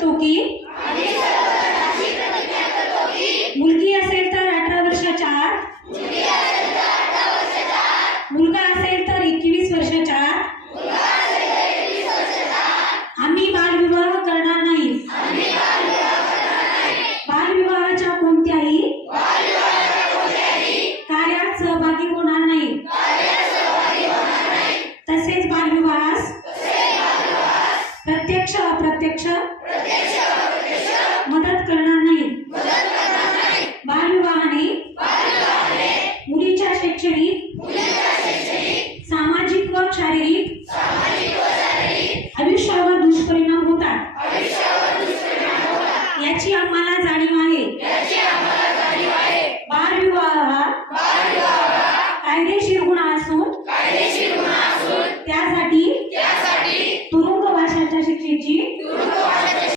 तो की मुलगी असेल तर 18 वर्षाच्या आत, मुलगा असेल तर 21 वर्षाच्या आत आम्ही बालविवाह करणार नाही। बालविवाहाच्या कोणत्याही कार्यात सहभागी होणार नाही। तसेच बालविवाहास प्रत्यक्ष अप्रत्यक्ष मदत करणार नाही। बालविवाहाने मुलीच्या शैक्षणिक, सामाजिक व शारीरिक आयुष्यावर दुष्परिणाम होतात, याची आम्हाला जाणीव आहे। बालविवाह हा कायदेशीर गुन्हा असून